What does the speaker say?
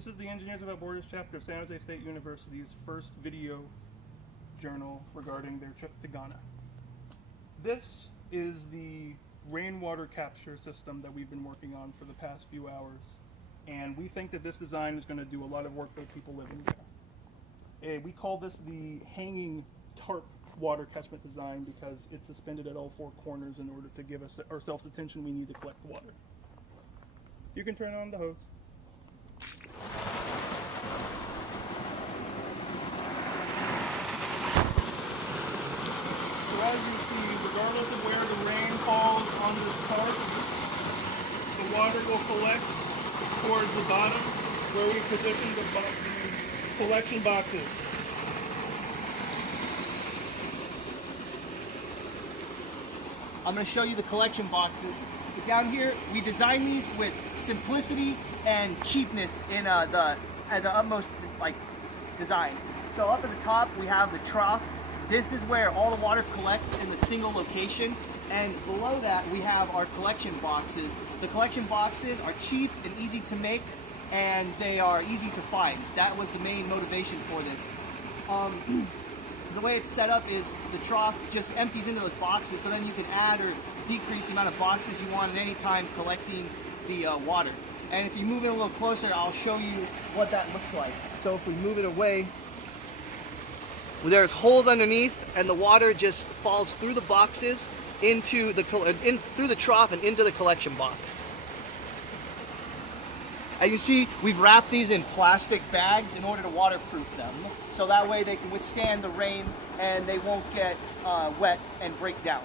This is the Engineers Without Borders chapter of San Jose State University's first video journal regarding their trip to Ghana. This is the rainwater capture system that we've been working on for the past few hours, and we think that this design is going to do a lot of work for the people living there. We call this the hanging tarp water catchment design because it's suspended at all four corners in order to give us ourselves the attention we need to collect water. You can turn on the hose. So as you see, regardless of where the rain falls on this tarp, the water will collect towards the bottom where we position the collection boxes. I'm going to show you the collection boxes. So down here, we designed these with simplicity and cheapness in the utmost design. So up at the top, we have the trough. This is where all the water collects in the single location. And below that, we have our collection boxes. The collection boxes are cheap and easy to make, and they are easy to find. That was the main motivation for this. The way it's set up is the trough just empties into those boxes, so then you can add or decrease the amount of boxes you want at any time collecting the water. And if you move it a little closer, I'll show you what that looks like. So if we move it away, there's holes underneath, and the water just falls through the boxes into the through the trough and into the collection box. As you see, we've wrapped these in plastic bags in order to waterproof them, so that way they can withstand the rain and they won't get wet and break down.